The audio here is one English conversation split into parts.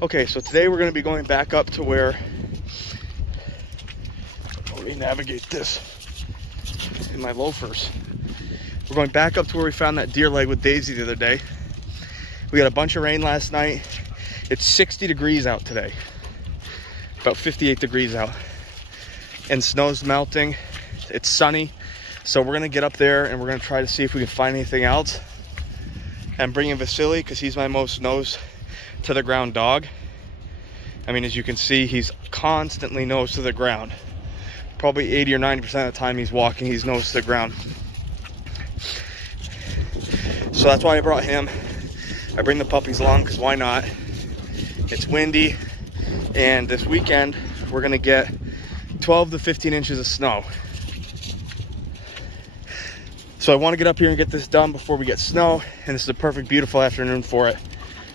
Okay, so today we're going to be going back up to where, let me navigate this in my loafers. We're going back up to where we found that deer leg with Daisy the other day. We got a bunch of rain last night. It's 60 degrees out today, about 58 degrees out, and snow's melting. It's sunny, so we're gonna get up there and we're gonna try to see if we can find anything else. I'm bringing Vasily because he's my most nose to the ground dog. I mean, as you can see, he's constantly nose to the ground. Probably 80 or 90% of the time he's walking, he's nose to the ground. So that's why I brought him. I bring the puppies along because why not? It's windy, and this weekend we're gonna get 12 to 15 inches of snow. So I want to get up here and get this done before we get snow, and this is a perfect, beautiful afternoon for it.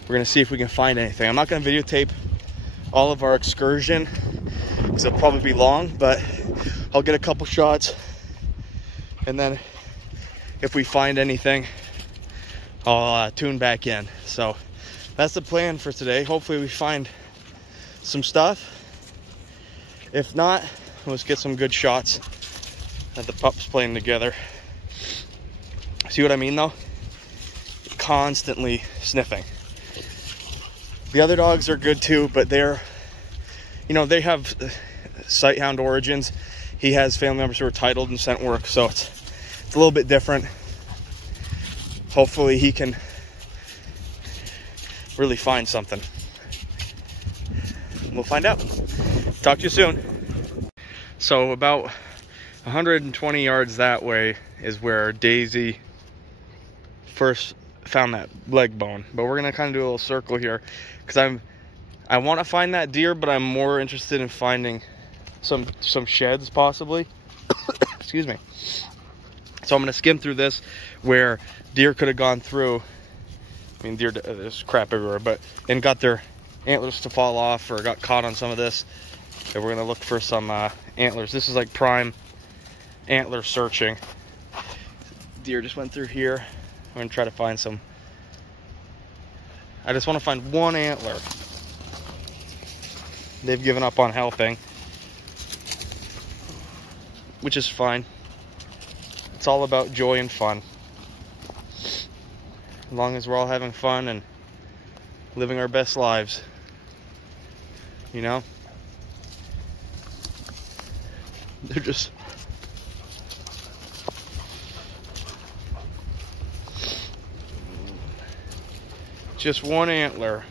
We're gonna see if we can find anything. I'm not gonna videotape all of our excursion because it'll probably be long, but I'll get a couple shots, and then if we find anything, I'll tune back in. So that's the plan for today. Hopefully we find some stuff. If not, let's get some good shots of the pups playing together. See what I mean though? Constantly sniffing. The other dogs are good too, but they're, you know, they have sighthound origins. He has family members who are titled and scent work, so it's a little bit different. Hopefully he can really find something. We'll find out. Talk to you soon. So about 120 yards that way is where Daisy first found that leg bone, but we're gonna kind of do a little circle here because I want to find that deer, but I'm more interested in finding some sheds possibly. Excuse me. So I'm gonna skim through this where deer could have gone through. I mean, deer, there's crap everywhere, but and got their antlers to fall off or got caught on some of this. And we're gonna look for some antlers. This is like prime antler searching. Deer just went through here. I'm gonna try to find some. I just want to find one antler. They've given up on helping, which is fine. It's all about joy and fun. As long as we're all having fun and living our best lives, you know? They're just one antler.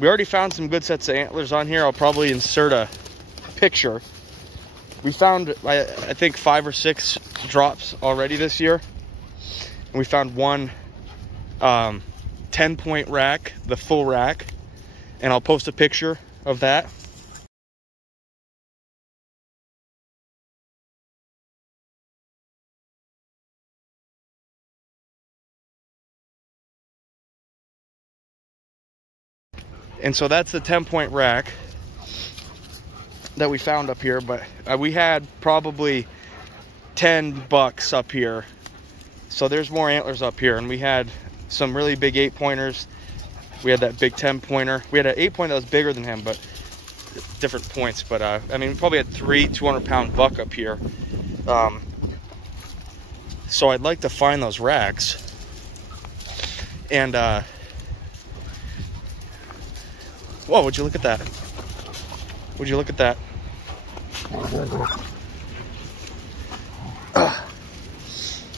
We already found some good sets of antlers on here. I'll probably insert a picture. We found, I think, 5 or 6 drops already this year. And we found one 10-point rack, the full rack. And I'll post a picture of that. And so that's the 10-point rack that we found up here, but we had probably 10 bucks up here. So there's more antlers up here, and we had some really big 8-pointers. We had that big 10-pointer. We had an 8-pointer that was bigger than him, but different points. But I mean, we probably had 3 200-pound buck up here. So I'd like to find those racks. And whoa, would you look at that? Would you look at that?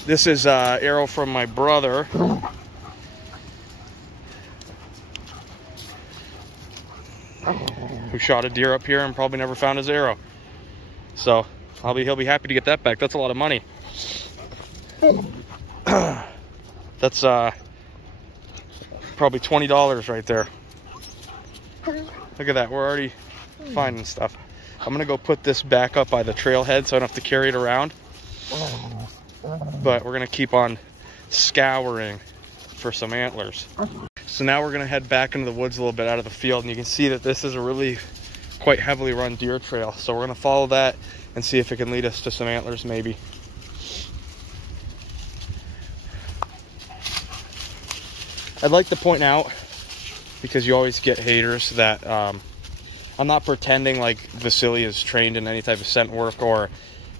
This is arrow from my brother. Who shot a deer up here and probably never found his arrow. So he'll be happy to get that back. That's a lot of money. That's probably $20 right there. Look at that, we're already finding stuff. I'm gonna go put this back up by the trailhead so I don't have to carry it around. But we're gonna keep on scouring for some antlers. So now we're gonna head back into the woods a little bit out of the field, and you can see that this is a really quite heavily run deer trail. So we're gonna follow that and see if it can lead us to some antlers maybe. I'd like to point out because you always get haters that I'm not pretending like Vasily is trained in any type of scent work or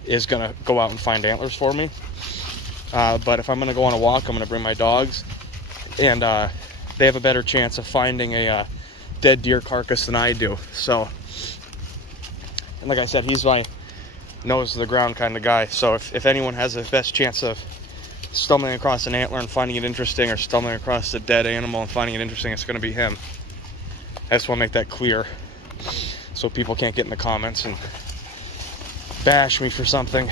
is gonna go out and find antlers for me. But if I'm gonna go on a walk, I'm gonna bring my dogs, and they have a better chance of finding a dead deer carcass than I do. So, and like I said, he's my nose to the ground kind of guy. So if anyone has the best chance of stumbling across an antler and finding it interesting, or stumbling across a dead animal and finding it interesting, it's going to be him. I just want to make that clear so people can't get in the comments and bash me for something.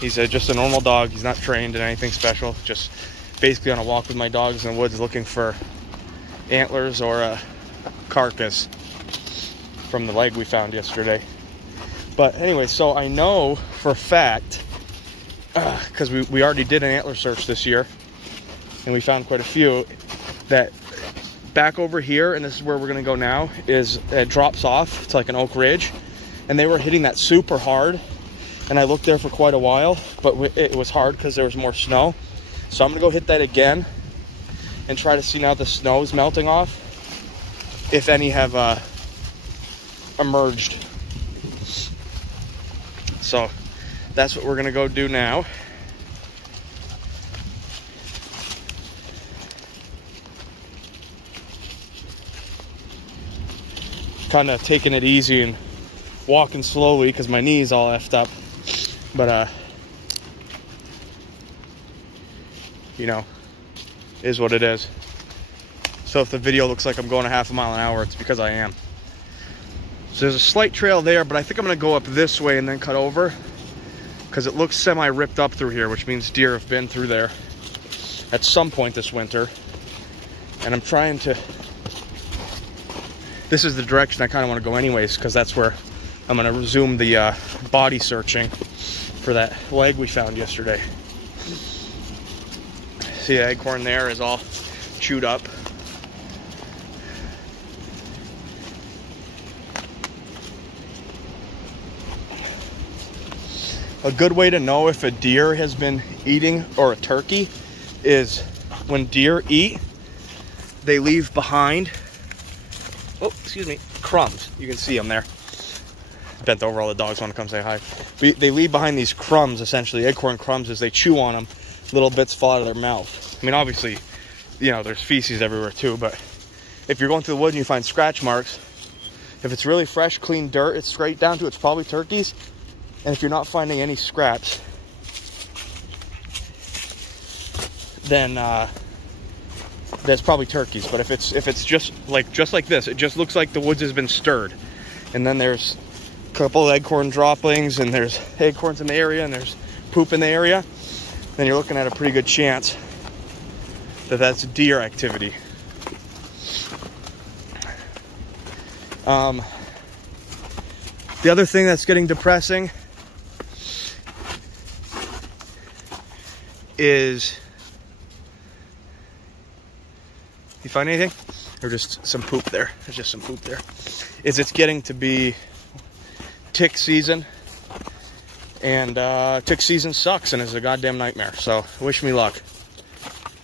He's just a normal dog. He's not trained in anything special, just basically on a walk with my dogs in the woods looking for antlers or a carcass from the leg we found yesterday. But anyway, so I know for a fact, because we already did an antler search this year and we found quite a few, that back over here, and this is where we're going to go now, is it drops off to like an oak ridge, and they were hitting that super hard, and I looked there for quite a while, but it was hard because there was more snow. So I'm going to go hit that again and try to see now the snow is melting off, if any have emerged. So that's what we're gonna go do now. Kind of taking it easy and walking slowly because my knee's all effed up. But you know, is what it is. So if the video looks like I'm going a half a mile an hour, it's because I am. So there's a slight trail there, but I think I'm gonna go up this way and then cut over, because it looks semi ripped up through here, which means deer have been through there at some point this winter. And I'm trying to, this is the direction I kind of want to go anyways, because that's where I'm gonna resume the body searching for that leg we found yesterday. See, the acorn there is all chewed up. A good way to know if a deer has been eating, or a turkey, is when deer eat, they leave behind, oh, excuse me, crumbs. You can see them there. Bent over, all the dogs want to come say hi. They leave behind these crumbs, essentially acorn crumbs. As they chew on them, little bits fall out of their mouth. I mean, obviously, you know, there's feces everywhere too, but if you're going through the woods and you find scratch marks, if it's really fresh, clean dirt, it's straight down to it's probably turkeys. And if you're not finding any scraps, then that's probably turkeys. But if it's just like this, it just looks like the woods has been stirred, and then there's a couple of acorn droppings, and there's acorns in the area, and there's poop in the area, then you're looking at a pretty good chance that that's deer activity. The other thing that's getting depressing is, you find anything? Or just some poop there? There's just some poop there. Is it's getting to be tick season, and tick season sucks and is a goddamn nightmare. So wish me luck.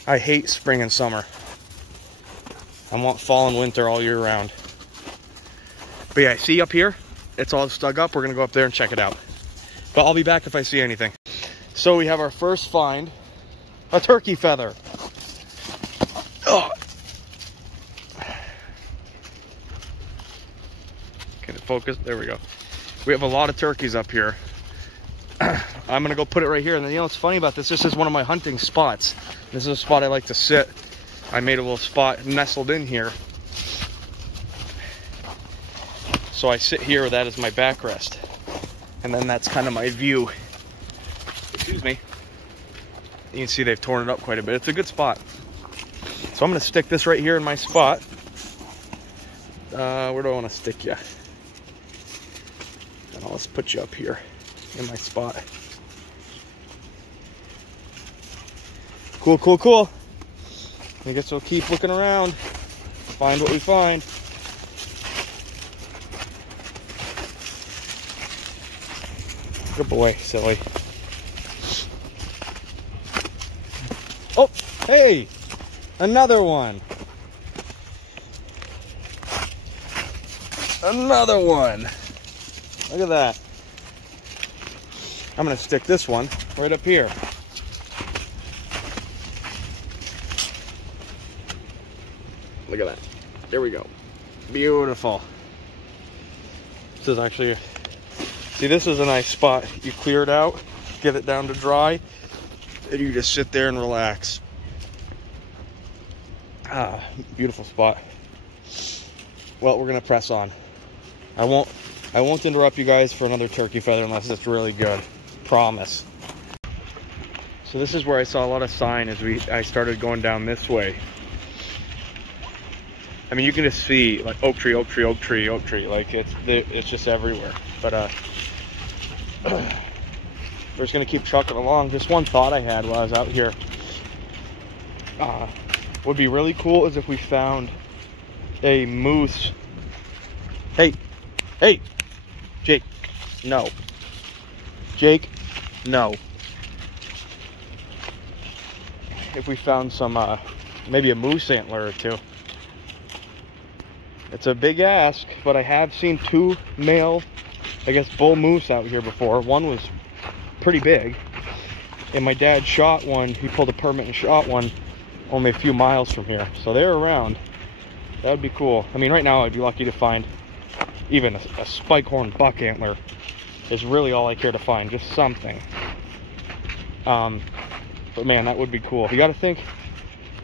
I hate spring and summer. I want fall and winter all year round. But yeah, see up here? It's all stuck up. We're gonna go up there and check it out. But I'll be back if I see anything. So we have our first find. A turkey feather. Oh. Can it focus? There we go. We have a lot of turkeys up here. I'm gonna go put it right here. And then, you know what's funny about this? This is one of my hunting spots. This is a spot I like to sit. I made a little spot nestled in here. So I sit here, that is my backrest. And then that's kind of my view. Excuse me. You can see they've torn it up quite a bit. It's a good spot. So I'm gonna stick this right here in my spot. Where do I wanna stick you? And I'll just put you up here in my spot. Cool, cool, cool. I guess we'll keep looking around, find what we find. Good boy, silly. Oh, hey, another one. Another one. Look at that. I'm gonna stick this one right up here. Look at that. There we go. Beautiful. This is actually, see, this is a nice spot. You clear it out, get it down to dry, and you just sit there and relax. Ah, beautiful spot. Well, we're gonna press on. I won't interrupt you guys for another turkey feather unless it's really good. Promise. So this is where I saw a lot of sign as I started going down this way. I mean, you can just see like oak tree, oak tree, oak tree, oak tree. Like it's just everywhere. But we're just gonna keep trucking along. Just one thought I had while I was out here. Would be really cool is if we found a moose. Hey, Jake, no. Jake, no. If we found some, maybe a moose antler or two. It's a big ask, but I have seen 2 male, I guess, bull moose out here before. One was pretty big, and my dad shot one. He pulled a permit and shot one only a few miles from here, so they're around. That would be cool. I mean, right now I'd be lucky to find even a spike-horn buck antler is really all I care to find, just something. But man, that would be cool. You got to think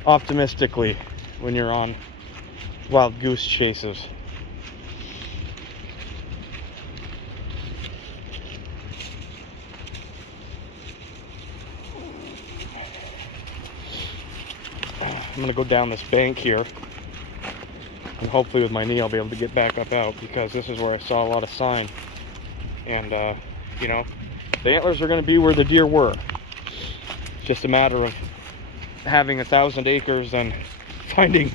optimistically when you're on wild goose chases. I'm gonna go down this bank here, and hopefully with my knee I'll be able to get back up out, because this is where I saw a lot of sign. And you know, the antlers are gonna be where the deer were. It's just a matter of having 1,000 acres and finding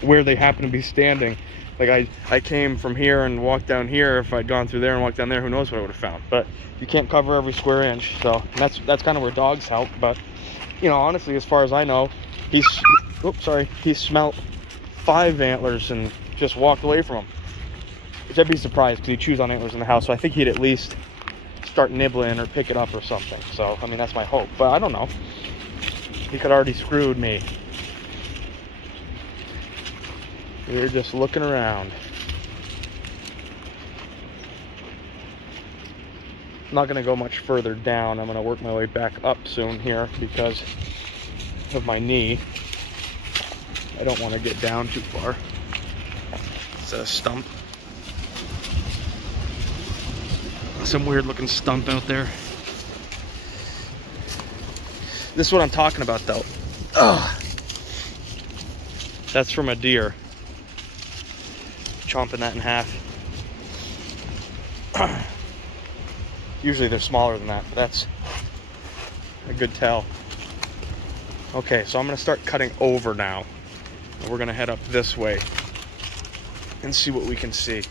where they happen to be standing. Like I came from here and walked down here. If I'd gone through there and walked down there, who knows what I would have found. But you can't cover every square inch, so that's kind of where dogs help. But you know, honestly, as far as I know, he smelt 5 antlers and just walked away from them. Which I'd be surprised, because he chews on antlers in the house, so I think he'd at least start nibbling or pick it up or something. So I mean, that's my hope, but I don't know. He could already screwed me. We're just looking around. I'm not gonna go much further down. I'm gonna work my way back up soon here because of my knee. I don't want to get down too far. It's a stump. Some weird looking stump out there. This is what I'm talking about though. Ugh. That's from a deer. Chomping that in half. Usually they're smaller than that, but that's a good tell. Okay, so I'm gonna start cutting over now. And we're gonna head up this way and see what we can see.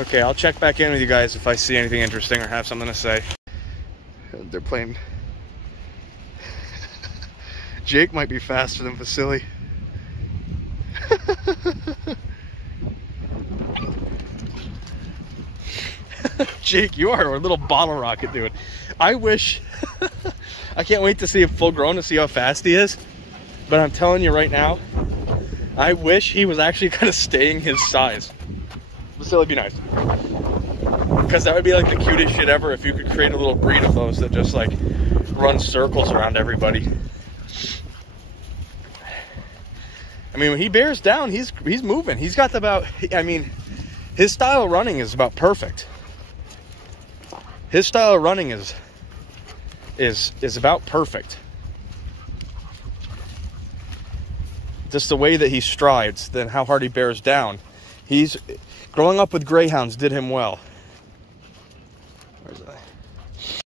Okay, I'll check back in with you guys if I see anything interesting or have something to say. They're playing. Jake might be faster than Vasily. Jake, you are a little bottle rocket, dude. I wish... I can't wait to see him full grown to see how fast he is. But I'm telling you right now, I wish he was actually kind of staying his size. Vasily, be nice. Because that would be like the cutest shit ever if you could create a little breed of those that just like run circles around everybody. I mean, when he bears down, he's moving. He's got about, I mean, his style of running is about perfect. His style of running is about perfect. Just the way that he strides, then how hard he bears down. Growing up with greyhounds did him well. Where's that?